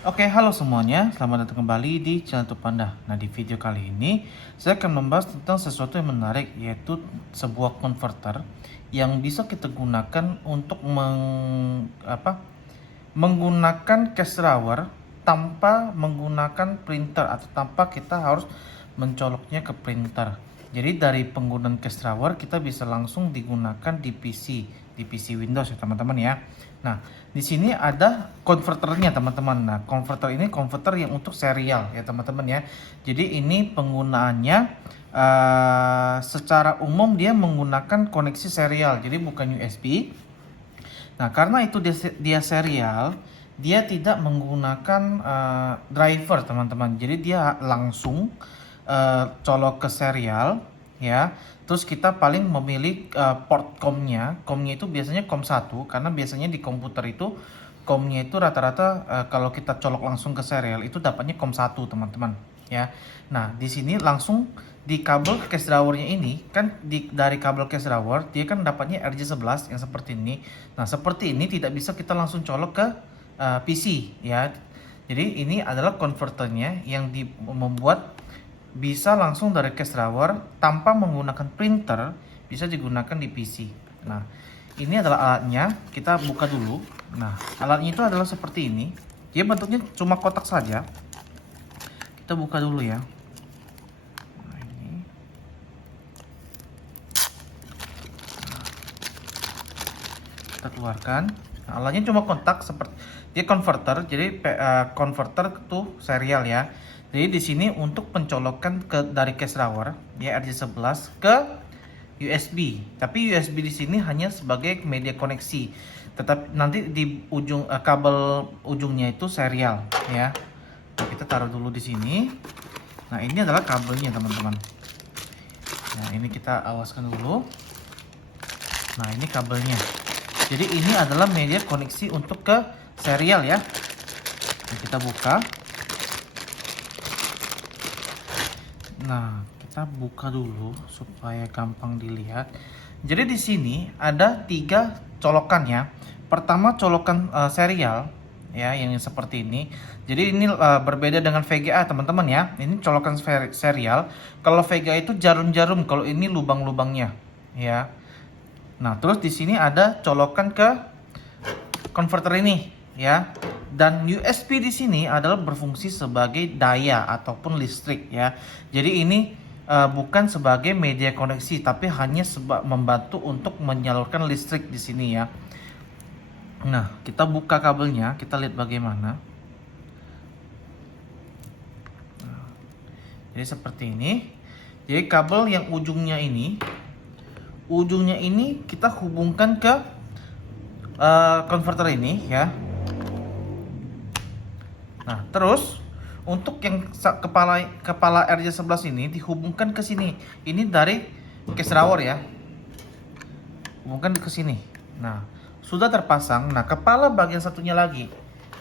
Oke, halo semuanya. Selamat datang kembali di channel Tupanda. Nah, di video kali ini saya akan membahas tentang sesuatu yang menarik, yaitu sebuah converter yang bisa kita gunakan untuk menggunakan cash drawer tanpa menggunakan printer atau tanpa kita harus mencoloknya ke printer. Jadi dari penggunaan cash drawer kita bisa langsung digunakan di PC Windows ya teman-teman ya. Nah, di sini ada konverternya teman-teman. Nah, konverter ini konverter yang untuk serial ya teman-teman ya. Jadi ini penggunaannya secara umum dia menggunakan koneksi serial. Jadi bukan USB. Nah, karena itu dia serial, dia tidak menggunakan driver teman-teman. Jadi dia langsung colok ke serial ya. Terus kita paling memilih port COM-nya. COM-nya itu biasanya COM 1 karena biasanya di komputer itu COM-nya itu rata-rata kalau kita colok langsung ke serial itu dapatnya COM 1 teman-teman ya. Nah, di sini langsung di kabel cache drawernya ini kan dari kabel cache drawer dia kan dapatnya RJ11 yang seperti ini. Nah, seperti ini tidak bisa kita langsung colok ke PC ya. Jadi ini adalah konverternya yang membuat bisa langsung dari cache drawer tanpa menggunakan printer, bisa digunakan di PC. Nah, ini adalah alatnya. Kita buka dulu. Nah, alatnya itu adalah seperti ini. Dia bentuknya cuma kotak saja. Kita buka dulu ya. Nah, ini. Kita keluarkan. Nah, alatnya cuma kotak seperti dia converter. Jadi converter itu serial ya. Jadi di sini untuk pencolokan dari cache drawer ya RJ11 ke USB. Tapi USB di sini hanya sebagai media koneksi. Tetapi nanti di ujung kabel ujungnya itu serial ya. Nah, kita taruh dulu di sini. Nah, ini adalah kabelnya teman-teman. Nah, ini kita awaskan dulu. Nah, ini kabelnya. Jadi ini adalah media koneksi untuk ke serial ya. Nah, kita buka. Nah, kita buka dulu supaya gampang dilihat. Jadi di sini ada 3 colokan ya. Pertama colokan serial ya, yang seperti ini. Jadi ini berbeda dengan VGA teman-teman ya. Ini colokan serial. Kalau VGA itu jarum-jarum, kalau ini lubang-lubangnya ya. Nah, terus di sini ada colokan ke converter ini ya. Dan USB di sini adalah berfungsi sebagai daya ataupun listrik ya. Jadi ini bukan sebagai media koneksi tapi hanya membantu untuk menyalurkan listrik di sini ya. Nah, kita buka kabelnya, kita lihat bagaimana. Nah, jadi seperti ini. Jadi kabel yang ujungnya ini kita hubungkan ke converter ini ya. Nah, terus untuk yang kepala RJ11 ini dihubungkan ke sini. Ini dari cache drawer ya. Hubungkan ke sini. Nah, sudah terpasang. Nah, kepala bagian satunya lagi.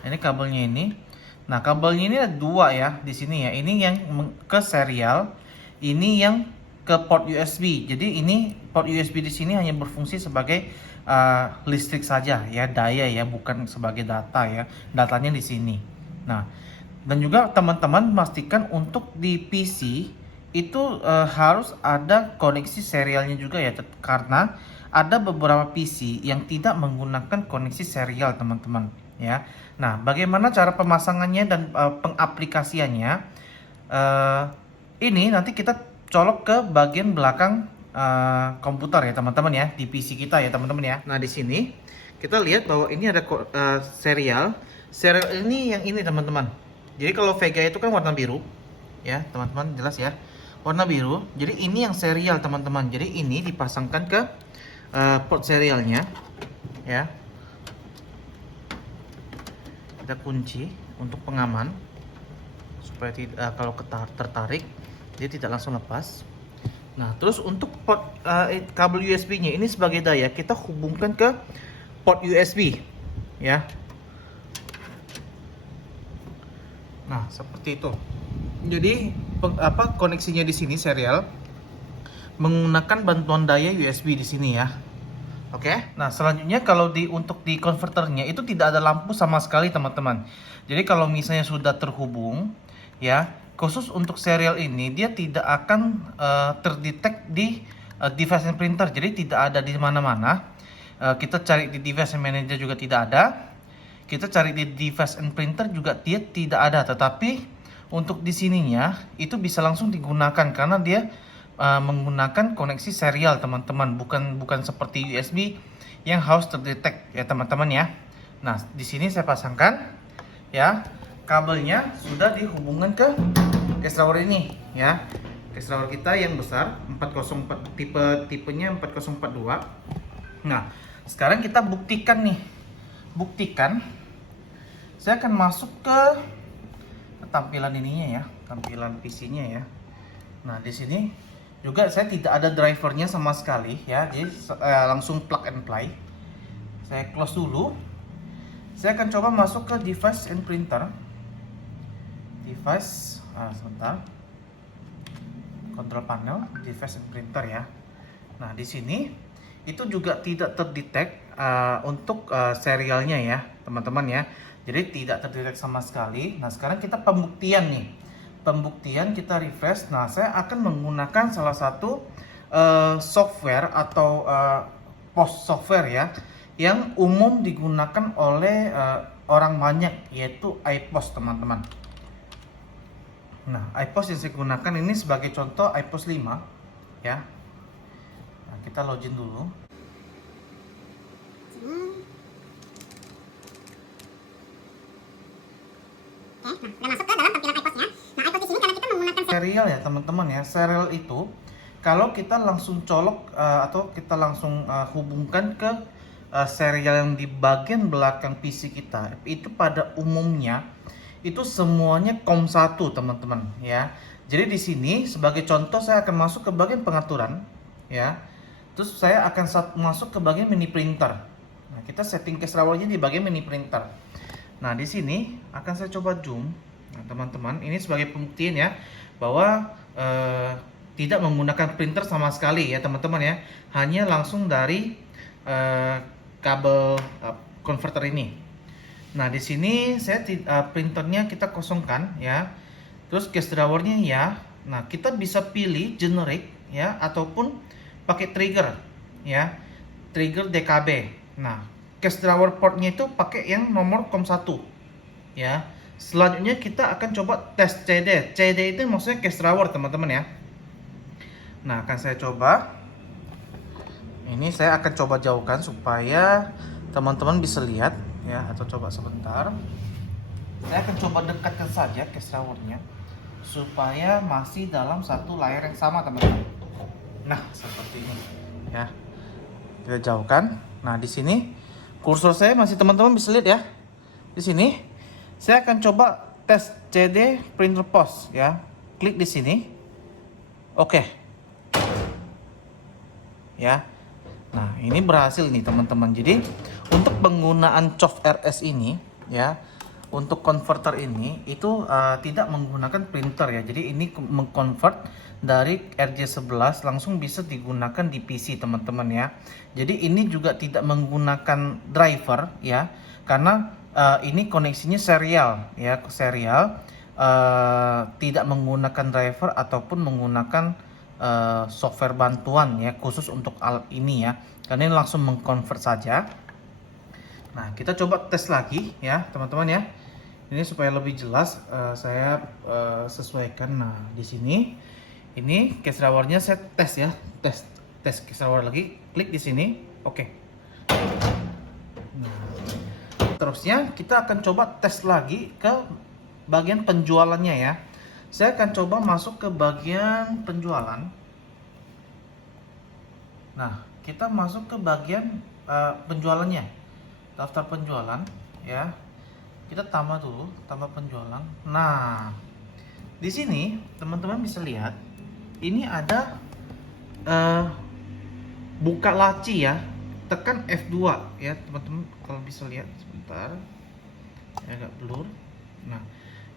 Ini kabelnya ini. Nah, kabelnya ini ada 2 ya di sini ya. Ini yang ke serial, ini yang ke port USB. Jadi ini port USB di sini hanya berfungsi sebagai listrik saja ya, daya ya, bukan sebagai data ya. Datanya di sini. Nah, dan juga teman-teman pastikan untuk di PC itu harus ada koneksi serialnya juga ya, karena ada beberapa PC yang tidak menggunakan koneksi serial teman-teman ya. Nah, bagaimana cara pemasangannya dan pengaplikasiannya? Ini nanti kita colok ke bagian belakang komputer ya teman-teman ya, di PC kita ya teman-teman ya. Nah, di sini kita lihat bahwa ini ada serial. Serial ini yang ini teman-teman. Jadi kalau Vega itu kan warna biru ya teman-teman, jelas ya, warna biru. Jadi ini yang serial teman-teman. Jadi ini dipasangkan ke port serialnya ya. Kita kunci untuk pengaman supaya kalau tertarik dia tidak langsung lepas. Nah, terus untuk port kabel USB-nya ini sebagai daya kita hubungkan ke port USB ya. Nah, seperti itu. Jadi koneksinya di sini serial menggunakan bantuan daya USB di sini ya. Oke. Nah, selanjutnya kalau untuk di konverternya itu tidak ada lampu sama sekali, teman-teman. Jadi kalau misalnya sudah terhubung, ya, khusus untuk serial ini dia tidak akan terdetek di device and printer. Jadi tidak ada di mana-mana. Kita cari di device and manager juga tidak ada. Kita cari di device and printer juga dia tidak ada. Tetapi untuk di sininya itu bisa langsung digunakan karena dia menggunakan koneksi serial, teman-teman, bukan seperti USB yang harus terdetek ya, teman-teman ya. Nah, di sini saya pasangkan ya, kabelnya sudah dihubungkan ke case drawer ini ya. Case drawer kita yang besar 404, tipenya 4042. Nah, sekarang kita buktikan nih. Saya akan masuk ke tampilan ininya ya, tampilan PC-nya ya. Nah, di sini juga saya tidak ada drivernya sama sekali ya, jadi langsung plug and play. Saya close dulu. Saya akan coba masuk ke device and printer. Sebentar. Control panel, device and printer ya. Nah, di sini itu juga tidak terdetek untuk serialnya ya, teman-teman ya. Jadi tidak terdetek sama sekali. Nah, sekarang kita pembuktian nih. Kita refresh. Nah, saya akan menggunakan salah satu software atau post software ya, yang umum digunakan oleh orang banyak, yaitu iPost, teman-teman. Nah, iPost yang saya gunakan ini sebagai contoh iPost 5 ya. Nah, kita login dulu. Nah, udah masuk ke dalam tampilan iPost-nya. Nah, iPost di sini karena kita menggunakan serial ya, teman-teman ya. Serial itu kalau kita langsung colok atau kita langsung hubungkan ke serial yang di bagian belakang PC kita, itu pada umumnya itu semuanya COM1, teman-teman ya. Jadi di sini sebagai contoh saya akan masuk ke bagian pengaturan ya. Terus saya akan masuk ke bagian mini printer. Nah, kita setting case drawernya di bagian mini printer. Nah, di sini akan saya coba zoom. Nah, teman-teman, ini sebagai pembuktian ya bahwa tidak menggunakan printer sama sekali ya, teman-teman ya. Hanya langsung dari kabel converter ini. Nah, di sini saya printernya kita kosongkan ya. Terus case drawernya ya. Nah, kita bisa pilih generic ya ataupun pakai trigger ya. Trigger DKB. Nah, case drawer portnya itu pakai yang nomor COM1 ya. Selanjutnya kita akan coba tes CD. CD itu maksudnya case drawer, teman-teman ya. Nah, akan saya coba. Ini saya akan coba jauhkan supaya teman-teman bisa lihat ya, atau coba sebentar. Saya akan coba dekatkan saja case drawernya supaya masih dalam satu layar yang sama, teman-teman. Nah, seperti ini ya. Kita jauhkan. Nah, di sini kursor saya masih, teman-teman bisa lihat ya. Di sini saya akan coba tes CD printer post ya. Klik di sini. Oke. Ya. Nah, ini berhasil nih, teman-teman. Jadi, untuk penggunaan COF RS ini ya, untuk converter ini itu tidak menggunakan printer ya. Jadi ini mengconvert dari RJ11 langsung bisa digunakan di PC, teman-teman ya. Jadi ini juga tidak menggunakan driver ya, karena ini koneksinya serial ya, serial, tidak menggunakan driver ataupun menggunakan software bantuan ya, khusus untuk alat ini ya, karena ini langsung mengconvert saja. Nah, kita coba tes lagi ya, teman-teman ya. Ini supaya lebih jelas saya sesuaikan. Nah, di sini ini case drawernya saya tes ya, tes case drawer lagi. Klik di sini, oke. Nah, terusnya kita akan coba tes lagi ke bagian penjualannya ya. Saya akan coba masuk ke bagian penjualan. Nah, kita masuk ke bagian penjualannya, daftar penjualan ya. Kita tambah dulu, tambah penjualan. Nah, di sini teman-teman bisa lihat, ini ada buka laci ya. Tekan F2 ya, teman-teman, kalau bisa lihat sebentar. Ya, agak blur. Nah,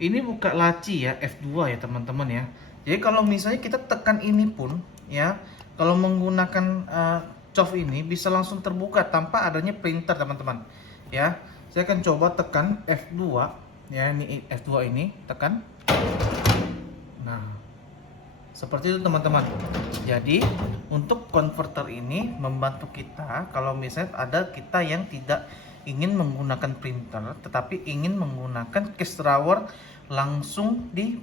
ini buka laci ya, F2 ya, teman-teman ya. Jadi kalau misalnya kita tekan ini pun ya, kalau menggunakan COF ini bisa langsung terbuka tanpa adanya printer teman-teman. Ya, saya akan coba tekan F2 ya, ini F2 ini tekan. Nah, seperti itu teman-teman. Jadi untuk konverter ini membantu kita kalau misalnya ada kita yang tidak ingin menggunakan printer tetapi ingin menggunakan cash drawer langsung di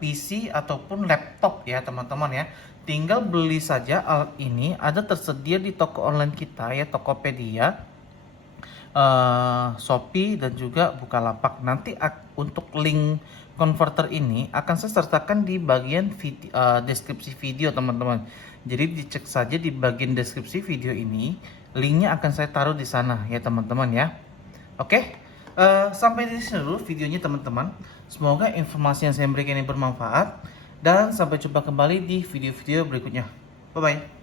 PC ataupun laptop ya teman-teman ya. Tinggal beli saja alat ini, ada tersedia di toko online kita ya, Tokopedia, Shopee dan juga Bukalapak. Nanti untuk link konverter ini akan saya sertakan di bagian deskripsi video teman-teman. Jadi dicek saja di bagian deskripsi video ini, linknya akan saya taruh di sana ya teman-teman ya. Oke, sampai di sini dulu videonya teman-teman. Semoga informasi yang saya berikan ini bermanfaat dan sampai jumpa kembali di video-video berikutnya. Bye bye.